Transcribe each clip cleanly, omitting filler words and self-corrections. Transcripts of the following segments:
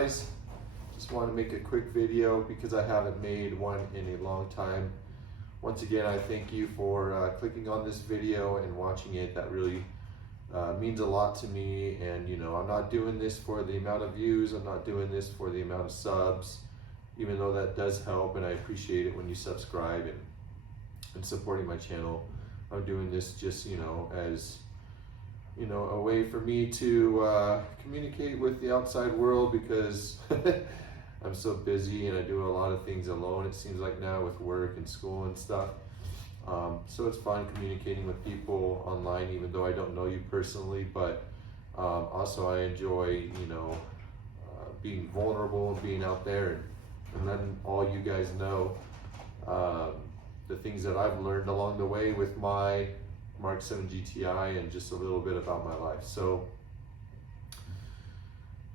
guys, just want to make a quick video because I haven't made one in a long time. Once again, I thank you for clicking on this video and watching it. That really means a lot to me. And you know, I'm not doing this for the amount of views, I'm not doing this for the amount of subs, even though that does help and I appreciate it when you subscribe and supporting my channel. I'm doing this just, you know, as you know, a way for me to communicate with the outside world, because I'm so busy and I do a lot of things alone, it seems like now, with work and school and stuff. So it's fun communicating with people online, even though I don't know you personally, but also I enjoy, you know, being vulnerable and being out there and letting all you guys know the things that I've learned along the way with my MK7 GTI and just a little bit about my life. So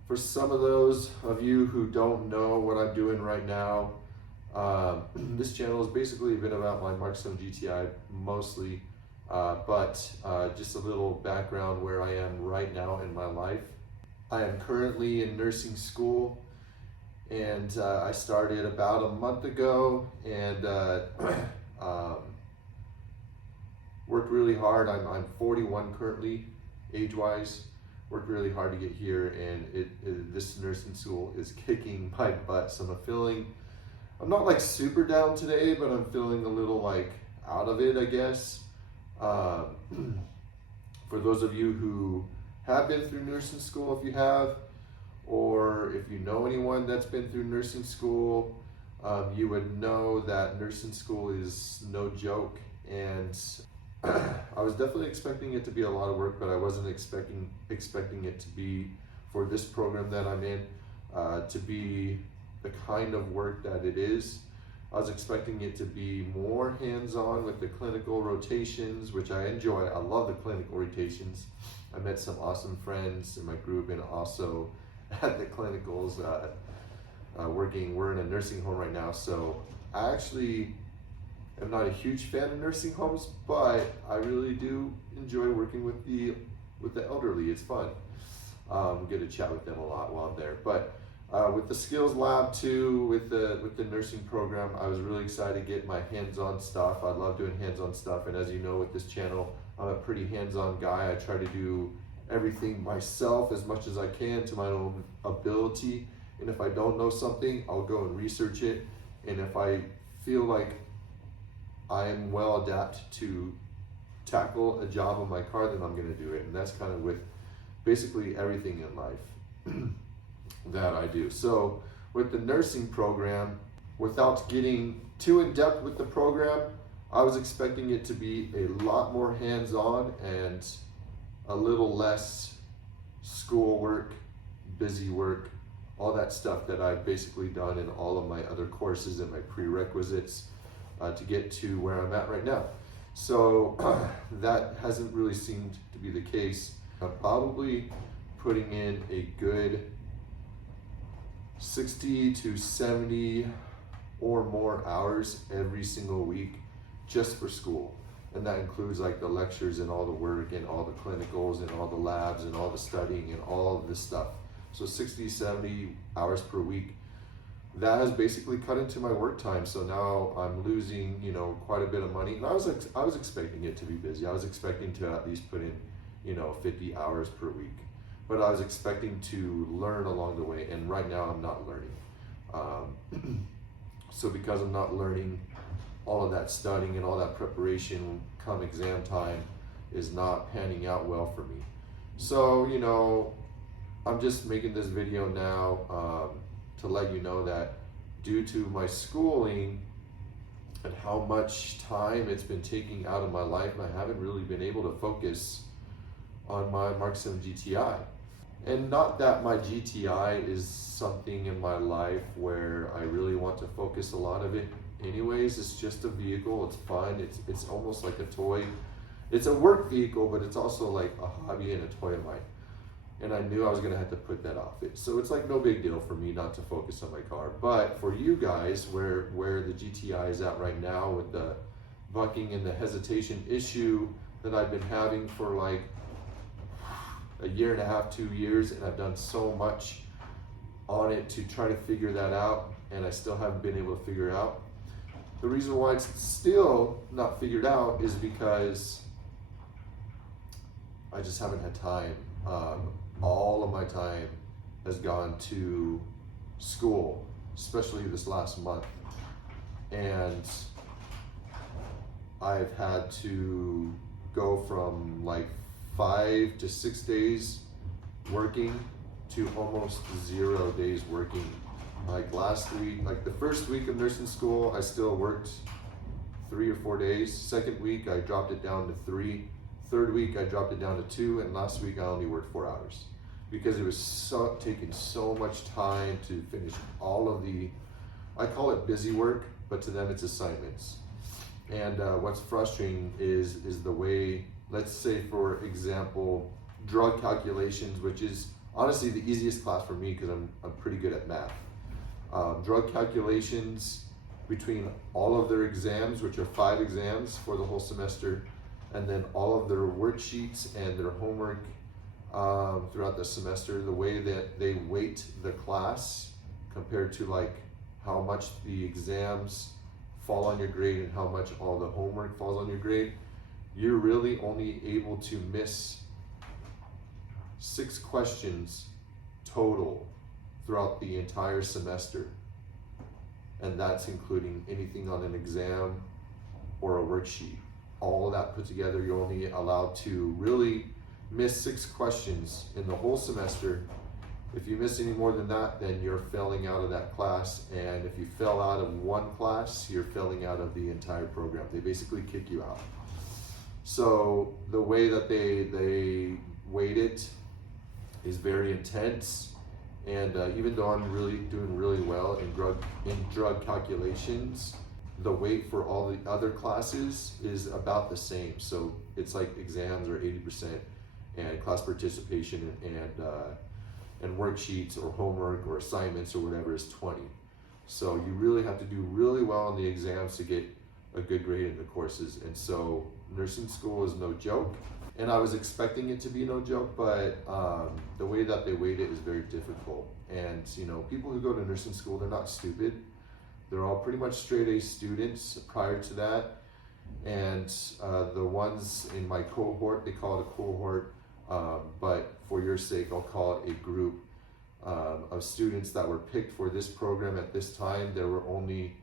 for some of those of you who don't know what I'm doing right now, this channel has basically been about my MK7 GTI mostly, but just a little background where I am right now in my life. I am currently in nursing school, and I started about a month ago, and worked really hard. I'm 41 currently, age-wise. Worked really hard to get here, and this nursing school is kicking my butt. So I'm not like super down today, but I'm feeling a little like out of it, I guess. For those of you who have been through nursing school, if you have, or if you know anyone that's been through nursing school, you would know that nursing school is no joke. And I was definitely expecting it to be a lot of work, but I wasn't expecting it to be, for this program that I'm in, to be the kind of work that it is. I was expecting it to be more hands-on with the clinical rotations, which I enjoy. I love the clinical rotations. I met some awesome friends in my group, and also at the clinicals, we're in a nursing home right now. So I actually am not a huge fan of nursing homes, but I really do enjoy working with the elderly. It's fun. Get to chat with them a lot while I'm there. But with the skills lab too, with the nursing program, I was really excited to get my hands-on stuff. I love doing hands-on stuff, and as you know, with this channel, I'm a pretty hands-on guy. I try to do everything myself as much as I can to my own ability. And if I don't know something, I'll go and research it. And if I feel like I am well adapted to tackle a job on my car, then I'm going to do it. And that's kind of with basically everything in life that I do. So with the nursing program, without getting too in depth with the program, I was expecting it to be a lot more hands-on and a little less schoolwork, busy work, all that stuff that I've basically done in all of my other courses and my prerequisites to get to where I'm at right now. So that hasn't really seemed to be the case. I'm probably putting in a good 60 to 70 or more hours every single week just for school. And that includes like the lectures and all the work and all the clinicals and all the labs and all the studying and all of this stuff. So 60, 70 hours per week. That has basically cut into my work time. So now I'm losing, you know, quite a bit of money. And I was expecting it to be busy. I was expecting to at least put in, you know, 50 hours per week. But I was expecting to learn along the way, and right now I'm not learning. So because I'm not learning, all of that studying and all that preparation come exam time is not panning out well for me. So, you know, I'm just making this video now to let you know that due to my schooling and how much time it's been taking out of my life, I haven't really been able to focus on my MK7 GTI. And not that my GTI is something in my life where I really want to focus a lot of it anyways. It's just a vehicle, it's fun, it's almost like a toy. It's a work vehicle, but it's also like a hobby and a toy of mine. And I knew I was gonna have to put that off. So it's like no big deal for me not to focus on my car. But for you guys, where the GTI is at right now with the bucking and the hesitation issue that I've been having for like a year and a half, 2 years, and I've done so much on it to try to figure that out, and I still haven't been able to figure it out. The reason why it's still not figured out is because I just haven't had time. All of my time has gone to school, especially this last month. And I've had to go from like 5 to 6 days working to almost 0 days working. Like last week, like the first week of nursing school, I still worked 3 or 4 days. Second week, I dropped it down to 3. Third week, I dropped it down to 2, and last week I only worked 4 hours because it was taking so much time to finish all of the, I call it busy work, but to them it's assignments. And what's frustrating is the way, let's say for example, drug calculations, which is honestly the easiest class for me because I'm pretty good at math. Drug calculations, between all of their exams, which are 5 exams for the whole semester, and then all of their worksheets and their homework throughout the semester, the way that they weight the class compared to like how much the exams fall on your grade and how much all the homework falls on your grade, you're really only able to miss 6 questions total throughout the entire semester. And that's including anything on an exam or a worksheet. All of that put together, you're only allowed to really miss 6 questions in the whole semester. If you miss any more than that, then you're failing out of that class. And if you fail out of one class, you're failing out of the entire program. They basically kick you out. So the way that they weight it is very intense. And even though I'm really doing really well in drug calculations, the weight for all the other classes is about the same. So it's like exams are 80%, and class participation and worksheets or homework or assignments or whatever is 20. So you really have to do really well on the exams to get a good grade in the courses. And so nursing school is no joke. And I was expecting it to be no joke, but the way that they weight it is very difficult. And you know, people who go to nursing school, they're not stupid. They're all pretty much straight A students prior to that. And the ones in my cohort, they call it a cohort, but for your sake, I'll call it a group of students that were picked for this program at this time. There were only,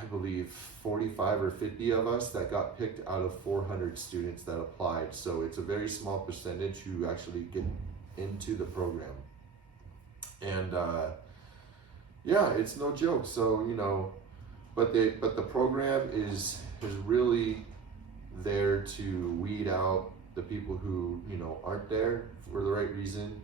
I believe, 45 or 50 of us that got picked out of 400 students that applied. So it's a very small percentage who actually get into the program. And yeah, it's no joke. So, you know, but the program is really there to weed out the people who, you know, aren't there for the right reason,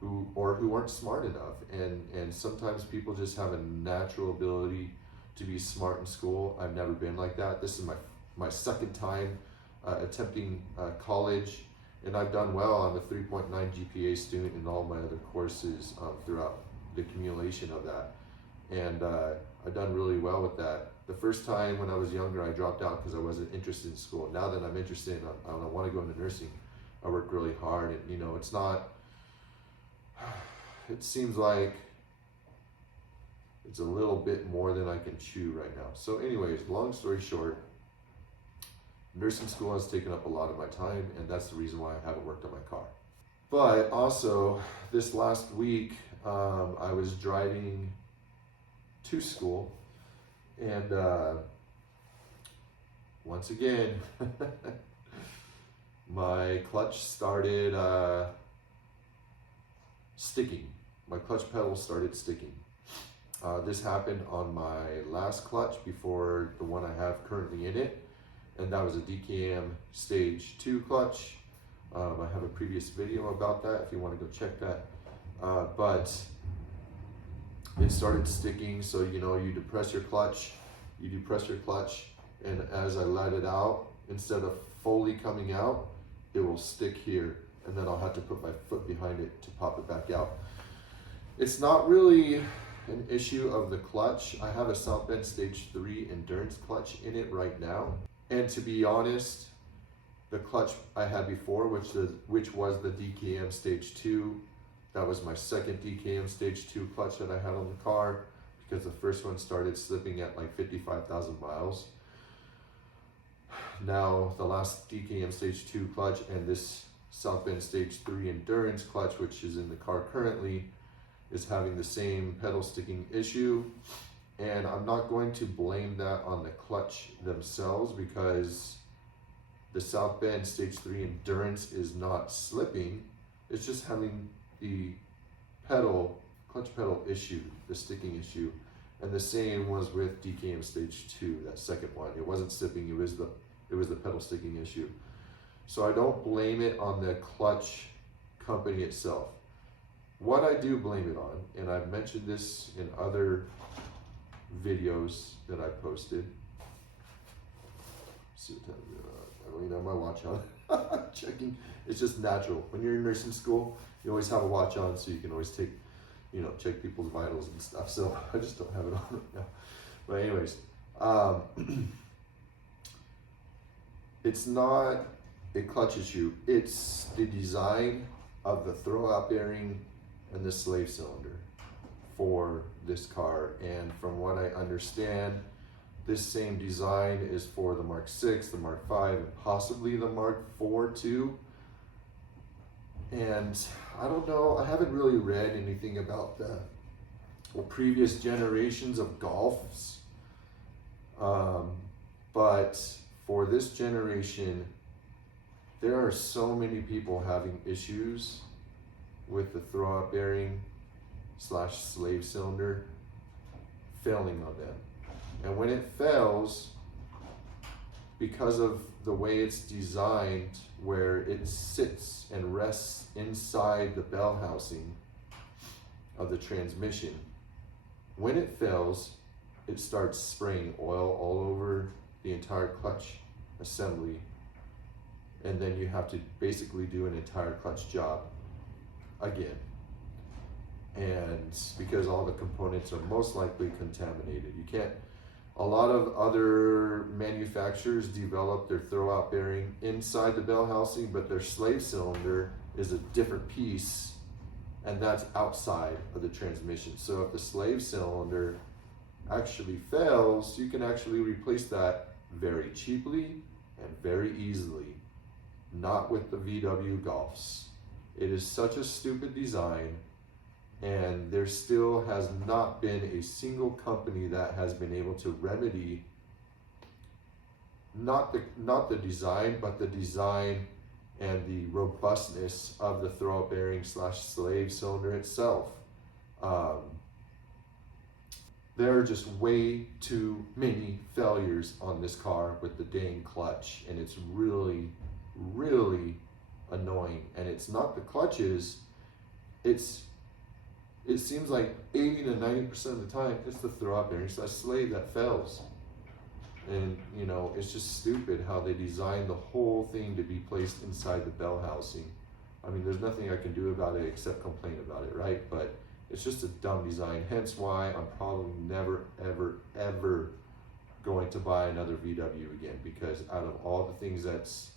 who aren't smart enough. And sometimes people just have a natural ability to be smart in school. I've never been like that. This is my second time attempting college, and I've done well. I'm a 3.9 GPA student in all my other courses throughout the accumulation of that. And I've done really well with that. The first time when I was younger, I dropped out because I wasn't interested in school. Now that I'm interested and I want to go into nursing, I work really hard. And you know, it's not, it seems like it's a little bit more than I can chew right now. So anyways, long story short, nursing school has taken up a lot of my time, and that's the reason why I haven't worked on my car. But also, this last week, I was driving to school, and once again, my clutch started sticking. My clutch pedal started sticking. This happened on my last clutch before the one I have currently in it, and that was a DKM stage 2 clutch. I have a previous video about that if you want to go check that. But it started sticking, so you know, you depress your clutch, and as I let it out, instead of fully coming out, it will stick here, and then I'll have to put my foot behind it to pop it back out. It's not really an issue of the clutch. I have a South Bend Stage 3 endurance clutch in it right now. And to be honest, the clutch I had before, which was the DKM Stage 2, That was my second DKM Stage 2 clutch that I had on the car, because the first one started slipping at like 55,000 miles. Now the last DKM Stage 2 clutch and this South Bend Stage 3 Endurance clutch, which is in the car currently, is having the same pedal sticking issue. And I'm not going to blame that on the clutch themselves, because the South Bend Stage 3 Endurance is not slipping. It's just having the clutch pedal issue, the sticking issue. And the same was with DKM Stage 2, that second one. It wasn't slipping, it was the pedal sticking issue. So I don't blame it on the clutch company itself. What I do blame it on, and I've mentioned this in other videos that I posted. Let's see what time is it? I don't even have my watch on. Checking. It's just natural. When you're in nursing school, you always have a watch on, so you can always take, check people's vitals and stuff. So I just don't have it on right now. But anyways, it's not a clutch issue. It's the design of the throwout bearing and the slave cylinder for this car. And from what I understand, this same design is for the Mark 6, the Mark 5, and possibly the Mark 4 too. And I don't know, I haven't really read anything about the previous generations of Golfs. But for this generation, there are so many people having issues with the throwout bearing / slave cylinder failing on them. And when it fails, because of the way it's designed, where it sits and rests inside the bell housing of the transmission, when it fails, it starts spraying oil all over the entire clutch assembly. And then you have to basically do an entire clutch job again. And because all the components are most likely contaminated, a lot of other manufacturers develop their throwout bearing inside the bell housing, but their slave cylinder is a different piece, and that's outside of the transmission. So if the slave cylinder actually fails, you can actually replace that very cheaply and very easily. Not with the VW Golfs. It is such a stupid design, and there still has not been a single company that has been able to remedy not the design, but the design and the robustness of the throwout bearing / slave cylinder itself. There are just way too many failures on this car with the dang clutch, and it's really annoying. And it's not the clutches, it seems like 80 to 90% of the time it's the throwout bearing / slave that fails. And it's just stupid how they designed the whole thing to be placed inside the bell housing. I mean, there's nothing I can do about it except complain about it, right? But it's just a dumb design, hence why I'm probably never ever going to buy another VW again, because out of all the things that's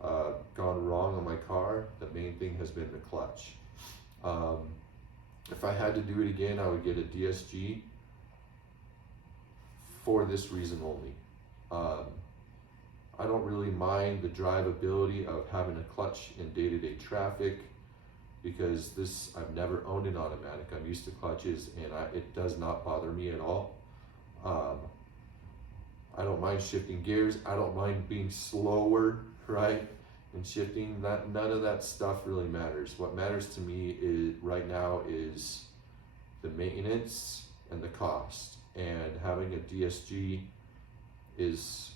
gone wrong on my car, the main thing has been the clutch. If I had to do it again, I would get a DSG for this reason only. I don't really mind the drivability of having a clutch in day-to-day traffic, because I've never owned an automatic. I'm used to clutches, and it does not bother me at all. I don't mind shifting gears. I don't mind being slower, right? And shifting, none of that stuff really matters. What matters to me right now is the maintenance and the cost. And having a DSG is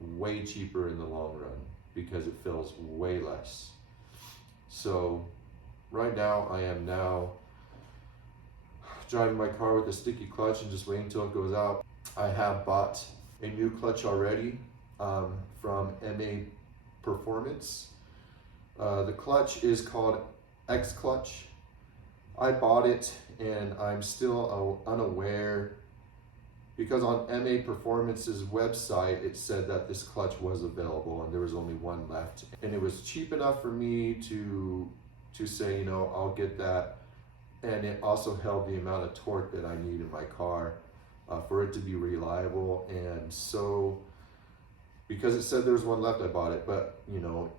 way cheaper in the long run because it feels way less. So right now, I am driving my car with a sticky clutch and just waiting until it goes out. I have bought a new clutch already from MA Performance. The clutch is called X Clutch. I bought it, and I'm still unaware, because on MA Performance's website it said that this clutch was available and there was only one left, and it was cheap enough for me to to say, you know, I'll get that. And it also held the amount of torque that I need in my car for it to be reliable. And so, because it said there was one left, I bought it. But, you know,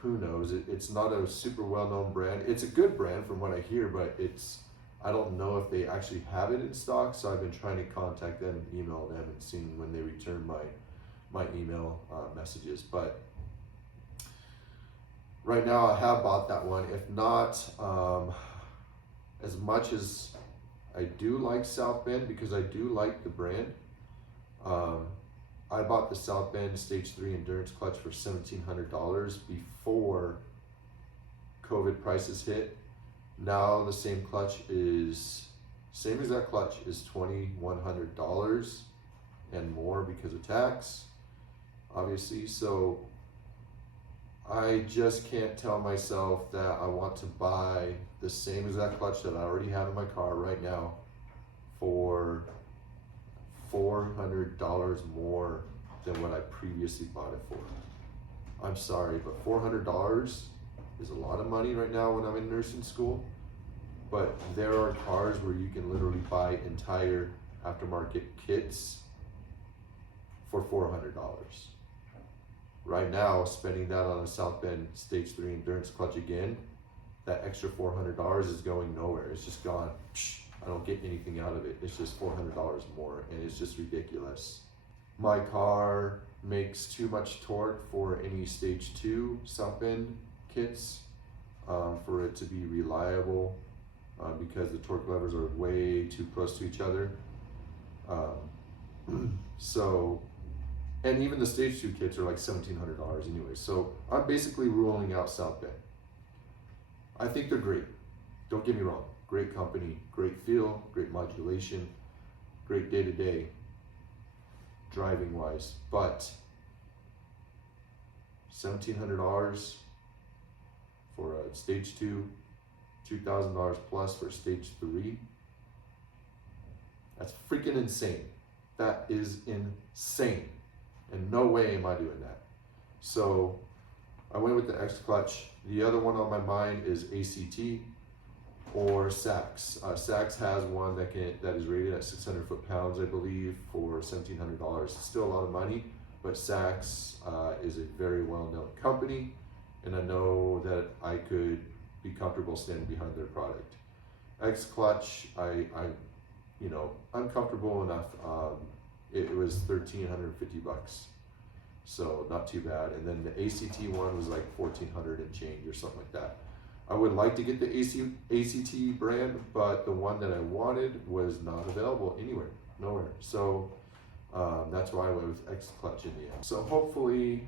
who knows? It's not a super well-known brand. It's a good brand from what I hear, but I don't know if they actually have it in stock. So I've been trying to contact them, email them, and seeing when they return my email messages. But right now I have bought that one. If not, as much as I do like South Bend, because I do like the brand, I bought the South Bend Stage 3 Endurance Clutch for $1,700 before COVID prices hit. Now the same exact clutch is $2,100 and more because of tax, obviously. So I just can't tell myself that I want to buy the same exact clutch that I already have in my car right now for $400 more than what I previously bought it for. I'm sorry, but $400 is a lot of money right now when I'm in nursing school. But there are cars where you can literally buy entire aftermarket kits for $400. Right now, spending that on a South Bend Stage 3 Endurance Clutch again, that extra $400 is going nowhere. It's just gone. I don't get anything out of it. It's just $400 more, and it's just ridiculous. My car makes too much torque for any Stage 2 South Bend kits for it to be reliable because the torque levers are way too close to each other. And even the Stage 2 kits are like $1,700 anyway. So I'm basically ruling out South Bend. I think they're great. Don't get me wrong. Great company, great feel, great modulation, great day-to-day driving wise. But $1,700 for a Stage 2, $2,000 plus for a Stage 3. That's freaking insane. That is insane. And no way am I doing that. So I went with the X Clutch. The other one on my mind is ACT or Sachs. Sachs has one that is rated at 600 foot-pounds, I believe, for $1,700. It's still a lot of money, but Sachs is a very well-known company, and I know that I could be comfortable standing behind their product. X Clutch, I'm comfortable enough. It was $1,350, so not too bad. And then the ACT one was like $1,400 and change or something like that. I would like to get the ACT brand, but the one that I wanted was not available nowhere. So that's why I went with X Clutch in the end. So hopefully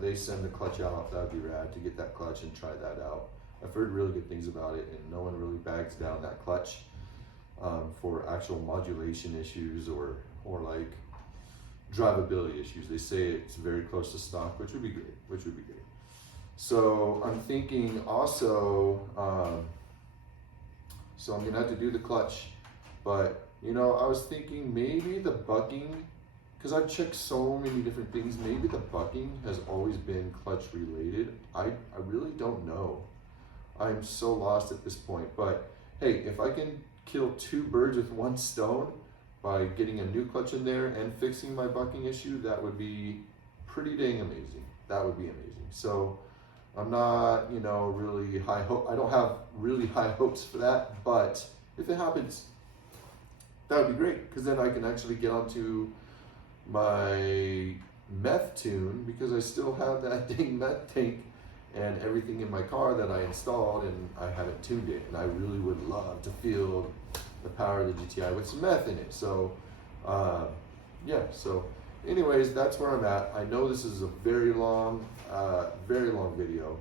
they send the clutch out. That would be rad to get that clutch and try that out. I've heard really good things about it, and no one really bags down that clutch for actual modulation issues or like drivability issues. They say it's very close to stock, which would be great. So I'm thinking also, so I'm gonna have to do the clutch, but I was thinking maybe the bucking, because I've checked so many different things, maybe the bucking has always been clutch related. I really don't know. I'm so lost at this point, but hey, if I can kill two birds with one stone by getting a new clutch in there and fixing my bucking issue, that would be pretty dang amazing. That would be amazing. So I'm not, really high hope. I don't have really high hopes for that, but if it happens, that would be great, because then I can actually get onto my meth tune, because I still have that dang meth tank and everything in my car that I installed, and I haven't tuned it, and I really would love to feel the power of the GTI with some meth in it. So so anyways, that's where I'm at. I know this is a very long video,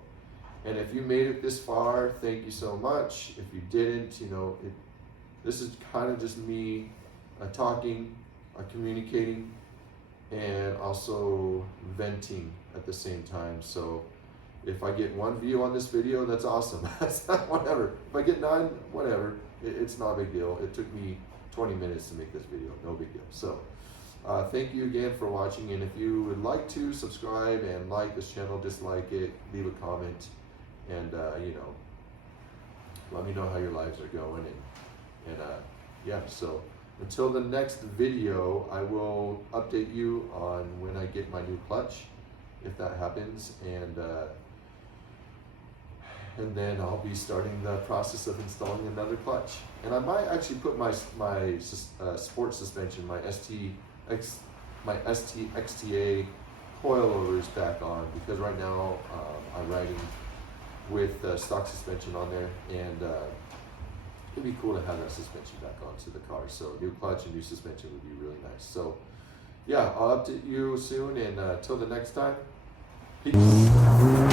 and if you made it this far, thank you so much. If you didn't, this is kind of just me talking, communicating, and also venting at the same time. So if I get 1 view on this video, that's awesome. That's whatever. If I get 9, whatever. It's not a big deal. It took me 20 minutes to make this video. No big deal. So thank you again for watching. And if you would like to subscribe and like this channel, dislike it, leave a comment, and let me know how your lives are going, and yeah, so until the next video, I will update you on when I get my new clutch, if that happens, and then I'll be starting the process of installing another clutch. And I might actually put my sport suspension, my ST XTA coilovers back on, because right now I'm riding with stock suspension on there, and it'd be cool to have that suspension back onto the car. So new clutch and new suspension would be really nice. So yeah, I'll update you soon, and till the next time, peace.